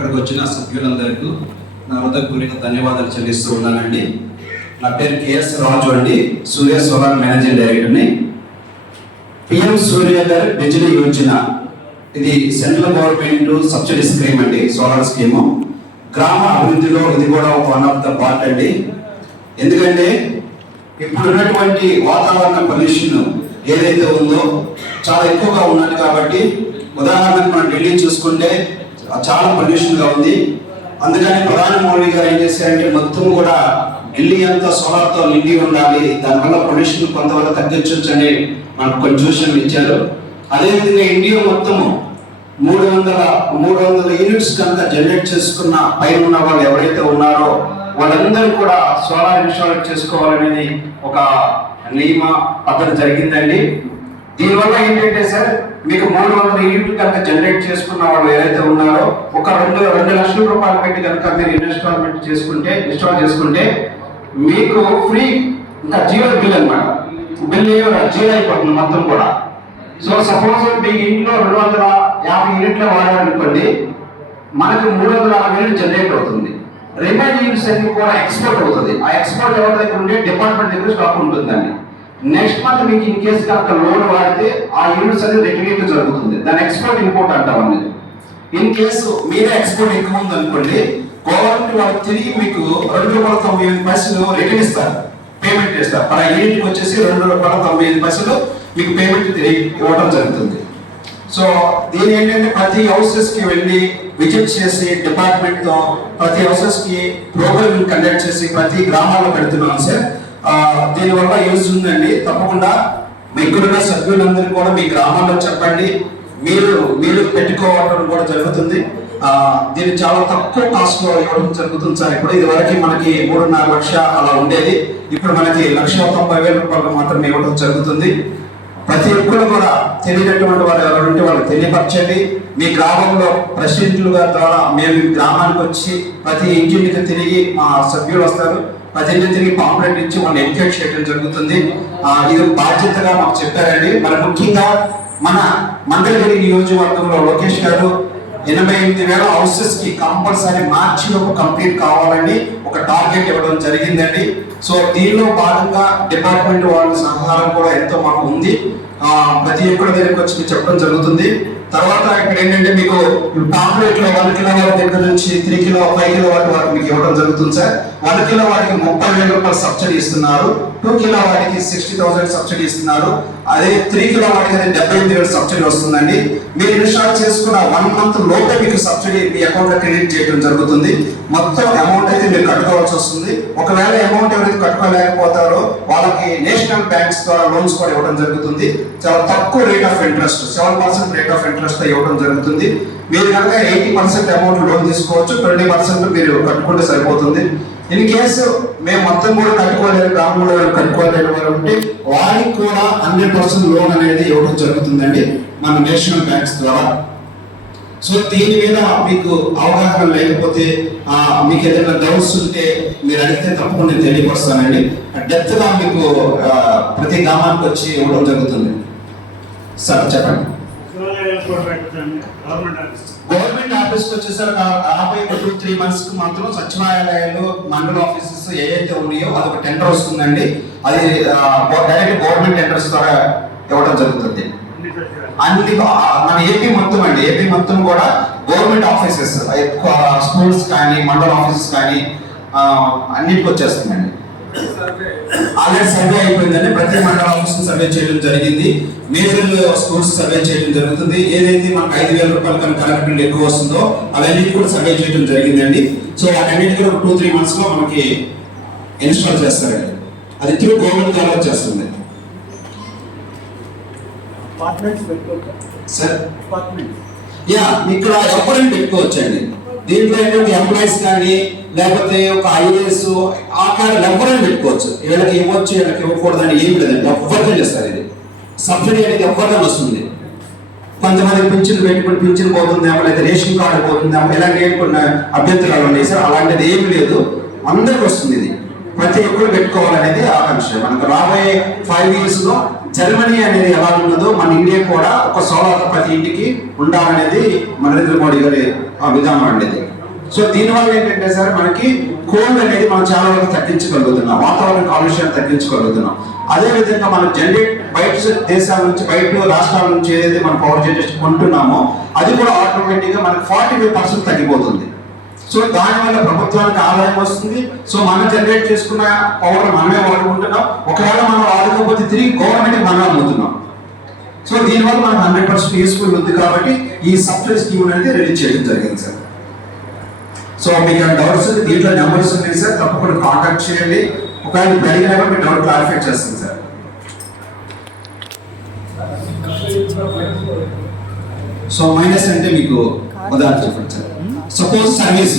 ఇక్కడికి వచ్చిన సభ్యులందరికీ నా హృదయపూర్వక ధన్యవాదాలు చెల్లిస్తూ ఉన్నానండి. నా పేరు కేఎస్ రాజు అండి, సూర్య సోలార్ మేనేజింగ్ డైరెక్టర్ని. పిఎం సూర్యోదయ్ బిజిలీ యోజన ఇది సెంట్రల్ గవర్నమెంట్ సబ్సిడీ స్కీమ్ అండి, సోలార్ స్కీము. గ్రామ అభివృద్ధిలో ఇది కూడా ఒక వన్ ఆఫ్ ద పార్ట్ అండి. ఎందుకంటే ఇప్పుడున్నటువంటి వాతావరణ పొల్యూషన్ ఏదైతే ఉందో చాలా ఎక్కువగా ఉన్నది కాబట్టి, ఉదాహరణకు మనం ఢిల్లీ చూసుకుంటే చాలా పొల్యూషన్గా ఉంది. అందుకని ప్రధాని మోడీ గారు ఏం చేశారంటే మొత్తం కూడా ఢిల్లీ అంతా సోలార్తో నిండి ఉండాలి, దానివల్ల పొల్యూషన్ కొంతవరకు తగ్గించవచ్చు అని మనకు కొన్ని సూచనలు ఇచ్చారు. అదేవిధంగా ఇండియా మొత్తము 300 యూనిట్స్ కనుక జనరేట్ చేసుకున్న పైన ఉన్న వాళ్ళు ఎవరైతే ఉన్నారో వాళ్ళందరూ కూడా సోలార్ ఇన్స్టాల్ చేసుకోవాలనేది ఒక నియమ పద్ధతి జరిగిందండి. దీనివల్ల ఏంటంటే సార్, మీకు 300 యూనిట్లు కనుక జనరేట్ చేసుకున్న వాళ్ళు ఎవరైతే ఉన్నారో ఒక 2 లక్షల రూపాయలు పెట్టి కనుక మీరు ఇన్స్టాల్ చేసుకుంటే మీకు ఫ్రీ, ఇంకా జీరో బిల్ అనమాట. బిల్ జీరో అయిపోతుంది మొత్తం కూడా. సో సపోజ్ మీ ఇంట్లో 250 యూనిట్లు వాడాలనుకోండి, మనకు 360 యూనిట్ జనరేట్ అవుతుంది. రిమైనింగ్ యూనిట్స్ అన్ని కూడా ఎక్స్పోర్ట్ అవుతుంది. ఆ ఎక్స్పోర్ట్ ఎవరి దగ్గర ఉంటే డిపార్ట్మెంట్ దగ్గర స్టాక్ ఉంటుందండి. నెక్స్ట్ మంత్ మీకు ఇన్ కేసు కనుక లోన్ వాడితే ఆ యూనిట్స్ అనేది రెగ్యులేట్ జరుగుతుంది. దాని ఎక్స్పోర్ట్ ఇంపోర్ట్ అంటాం అనేది. ఇన్ కేసు మీరే ఎక్స్పోర్ట్ ఎక్కువ ఉంది అనుకోండి, గవర్నమెంట్ వాళ్ళకి తిరిగి మీకు ₹2.98 రిటర్న్ ఇస్తారు, పేమెంట్ చేస్తారు. ఆ యూనిట్కి వచ్చేసి ₹2.98 మీకు పేమెంట్ తిరిగి ఇవ్వడం జరుగుతుంది. సో దీని ఏంటంటే ప్రతి హౌసెస్ కి వెళ్ళి విజిట్ చేసి డిపార్ట్మెంట్ తో ప్రతి హౌసెస్ కి ప్రోగ్రామ్ కండక్ట్ చేసి ప్రతి గ్రామాల్లో పెడుతున్నాం సార్. దీనివల్ల యూజ్ ఉందండి. తప్పకుండా మీ ఇక్కడున్న సభ్యులందరూ కూడా మీ గ్రామాల్లో చెప్పండి, మీరు పెట్టుకోవడం కూడా జరుగుతుంది. దీన్ని చాలా తక్కువ కాస్ట్ లో ఇవ్వడం జరుగుతుంది సార్. ఇప్పుడు ఇది వరకు మనకి 3.5 లక్ష అలా ఉండేది, ఇప్పుడు మనకి ₹1,90,000 మాత్రమే ఇవ్వడం జరుగుతుంది. ప్రతి ఒక్కరు కూడా తెలియనటువంటి వాళ్ళు ఎవరుంటే వాళ్ళు తెలియపరచండి. మీ గ్రామంలో ప్రెసిడెంట్లుగా ద్వారా మేము గ్రామానికి వచ్చి ప్రతి ఇంటికి తిరిగి మా సభ్యులు వస్తారు, ప్రతి ఇంటికి తిరిగి పాంప్లెట్ ఇచ్చి వాళ్ళని ఎడ్యుకేట్ చేయడం జరుగుతుంది. ఇది బాధ్యతగా మాకు చెప్పారండి. మరి ముఖ్యంగా మన మంగళగిరి నియోజకవర్గంలో లోకేష్ గారు 88,000 హౌసెస్ కి కంపల్సరీ మార్చిలోపు కంప్లీట్ కావాలని ఒక టార్గెట్ ఇవ్వడం జరిగిందండి. సో దీనిలో భాగంగా డిపార్ట్మెంట్ వాళ్ళ సహకారం కూడా ఎంతో మాకు ఉంది. ప్రతి ఒక్కరి దగ్గరికి వచ్చి చెప్పడం జరుగుతుంది. తర్వాత ఇక్కడ ఏంటంటే మీకు పాంప్లెట్ లో 1 కిలోవాట్ దగ్గర నుంచి 3 కిలోవాట్ 5 కిలోవాట్ వరకు మీకు ఇవ్వడం జరుగుతుంది సార్. 1 కిలోవాట్కి ₹30,000 సబ్సిడీ ఇస్తున్నారు, 2 కిలోవాట్కి 60,000 సబ్సిడీ ఇస్తున్నారు. అదే 3 కిలోవాట్కి 78,000 సబ్సిడీ వస్తుందండి. మీరు ఇన్స్టాల్ చేసుకున్న 1 మంత్ లోపే మీకు సబ్సిడీ మీ అకౌంట్ లో క్రెడిట్ చేయడం జరుగుతుంది. మొత్తం అమౌంట్ అయితే మీరు కట్టుకోవాల్సి వస్తుంది. ఒకవేళ అమౌంట్ ఎవరైతే కట్టుకోలేకపోతారో వాళ్ళకి నేషనల్ బ్యాంక్స్ ద్వారా లోన్స్ కూడా ఇవ్వడం జరుగుతుంది. చాలా తక్కువ rate of interest, 7% rate of interest ఇవ్వడం జరుగుతుంది. మీరు కనుక 80% అమౌంట్ లోన్ తీసుకోవచ్చు, 20% మీరు కట్టుకుంటే సరిపోతుంది. ఇన్ కేసు మేము మొత్తం కూడా కట్టుకోలేరు, గ్రామంలో కట్టుకోలేని వారు ఉంటే వారికి కూడా 100% లోన్ అనేది ఇవ్వడం జరుగుతుందండి మన నేషనల్ బ్యాంక్స్ ద్వారా. సో దీని మీద మీకు అవగాహన లేకపోతే మీకు ఏదైనా డౌట్స్ ఉంటే మీరు అడిగితే తప్పకుండా నేను తెలియపరుస్తానండి. డెప్త్ గా మీకు ప్రతి గ్రామానికి వచ్చి ఇవ్వడం జరుగుతుంది. సార్ చెప్పండి. గవర్నమెంట్ ఆఫీస్ వచ్చేసరికి 3 months కి మాత్రం సచివాలయాలు, మండల ఆఫీసెస్ ఏవైతే ఉన్నాయో అదొక టెండర్ వస్తుందండి. అది డైరెక్ట్ గవర్నమెంట్ టెండర్స్ ద్వారా ఇవ్వడం జరుగుతుంది. అన్ని మన ఏపీ మొత్తం అండి, ఏపీ మొత్తం కూడా గవర్నమెంట్ ఆఫీసెస్ ఎక్కువ స్కూల్స్ కానీ మండల ఆఫీసెస్ కానీ అన్నిటికి వచ్చేస్తుందండి. ఆల్రెడీ సర్వే అయిపోయిందండి. ప్రతి మండల ఆఫీస్ సర్వే చేయడం జరిగింది. మేజర్ స్కూల్స్ సర్వే చేయడం జరుగుతుంది. ఏదైతే మనకు ₹5,000 కనుక కరెంట్ బిల్ ఎక్కువ వస్తుందో అవన్నీ కూడా సర్వే చేయడం జరిగిందండి. సో వాటన్నిటి కూడా 2-3 months లో మనకి ఇన్స్టాల్ చేస్తారండి. అది త్రూ గవర్నమెంట్ ద్వారా వచ్చేస్తుంది సార్. యా, ఇక్కడ ఎవరైనా పెట్టుకోవచ్చండి. దీంట్లో ఏంటంటే ఎంప్లాయీస్ కానీ లేకపోతే ఒక ఐఏఎస్ ఆ కారణం ఎవరైనా పెట్టుకోవచ్చు. వీళ్ళకి ఇవ్వచ్చు, వీళ్ళకి ఇవ్వకూడదని ఏం లేదండి, ఎవరికైనా చేస్తారు. ఇది సబ్సిడీ అనేది ఎవరికైనా వస్తుంది. కొంతమంది పింఛన్ పెట్టుకుని పింఛన్ పోతుందేమో, లేదా రేషన్ కార్డు పోతుందేమో, ఇలాంటి కొన్ని అభ్యంతరాలు ఉన్నాయి సార్. అలాంటిది ఏమి లేదు, అందరికి వస్తుంది. ఇది ప్రతి ఒక్కరు పెట్టుకోవాలనేది ఆకాంక్ష. మనకు రాబోయే 5 years లో జర్మనీ అనేది ఎలా ఉన్నదో మన ఇండియా కూడా ఒక సోలార్ ప్రతి ఇంటికి ఉండాలనేది నరేంద్ర మోడీ గారి విధానం అనేది. సో దీనివల్ల ఏంటంటే సార్ మనకి కోల్డ్ అనేది మనం చాలా వరకు తగ్గించగలుగుతున్నాం, వాతావరణ కాలుష్యాన్ని తగ్గించగలుగుతున్నాం. అదే విధంగా మనం జనరేట్ బయట దేశాల నుంచి బయట రాష్ట్రాల నుంచి ఏదైతే మనం పవర్ జనరేషన్ కొంటున్నామో అది కూడా ఆటోమేటిక్గా మనకి 45% తగ్గిపోతుంది. సో దానివల్ల ప్రభుత్వానికి ఆదాయం వస్తుంది. సో మనం జనరేట్ చేసుకున్న పవర్ మనమే వాడుకుంటున్నాం. ఒకవేళ మనం వాడుకోకపోతే తిరిగి గవర్నమెంట్ మనం అమ్ముతున్నాం. సో దీనివల్ల మనకు 100% యూస్ఫుల్ ఉంది కాబట్టి ఈ సబ్సిడీ స్కీమ్ అనేది రిలీజ్ చేయడం జరిగింది సార్. సో మీకు డౌట్స్ దీంట్లో నెంబర్స్ ఉన్నాయి సార్, తప్పకుండా కాంటాక్ట్ చేయండి. ఒకవేళ ఇప్పుడు అడిగినా కూడా మీ డౌట్ క్లారిఫై చేస్తుంది సార్. సో మైనస్ అంటే మీకు ఉదాహరణ చెప్పండి సార్. సపోజ్ సర్వీస్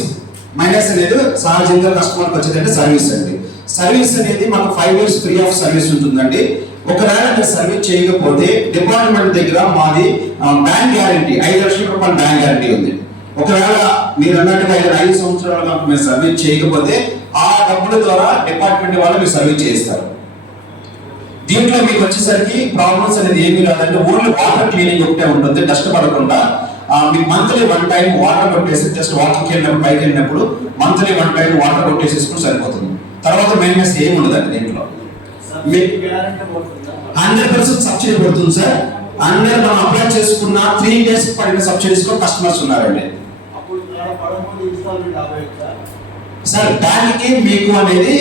మైనస్ అనేది సహజంగా కస్టమర్కి వచ్చేదంటే సర్వీస్ అండి. సర్వీస్ అనేది మనకు 5 years ఫ్రీ ఆఫ్ సర్వీస్ ఉంటుందండి. ఒకవేళ మీరు సర్వీస్ చేయకపోతే డిపార్ట్మెంట్ దగ్గర మాది బ్యాంక్ గ్యారంటీ 5 లక్షల రూపాయల బ్యాంక్ గ్యారంటీ ఉంది. ఒకవేళ మీరు అన్నట్టుగా 5 సంవత్సరాల కనుక మీరు సర్వీస్ చేయకపోతే ఆ డబ్బుల ద్వారా డిపార్ట్మెంట్ వాళ్ళు మీరు సర్వీస్ చేస్తారు. దీంట్లో మీకు వచ్చేసరికి ప్రాబ్లమ్స్ అనేది ఏమీ రాదంటే ఓన్లీ వాటర్ క్లీనింగ్ ఒకటే ఉంటుంది. డస్ట్ పడకుండా మీకు మంత్లీ 1 time వాటర్ కొట్టేసి జస్ట్ వాకింగ్కి వెళ్ళినప్పుడు పైకి వెళ్ళినప్పుడు మంత్లీ 1 time వాటర్ కొట్టేసేసుకుని సరిపోతుంది. తర్వాత మెయిన్స్ ఏమి ఉండదండి దీంట్లో. 100% సబ్సిడీ పడుతుంది సార్. అందరూ మనం అప్లై చేసుకున్న 3 days పడిన సబ్సిడీస్ కూడా కస్టమర్స్ ఉన్నారండి సార్. బ్యాంక్కి మీకు అనేది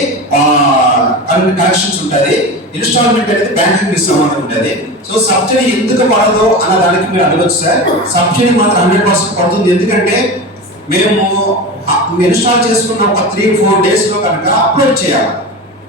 కనెక్షన్స్ ఉంటుంది, ఇన్స్టాల్మెంట్ అనేది బ్యాంకింగ్ సంబంధం ఉంటుంది. సో సబ్సిడీ ఎందుకు పడదు అన్న దానికి మీరు అడగచ్చు సార్. సబ్సిడీ మాత్రం 100% పడుతుంది. ఎందుకంటే మేము ఇన్స్టాల్ చేసుకున్న ఒక 3-4 days లో కనుక అప్లోడ్ చేయాలి.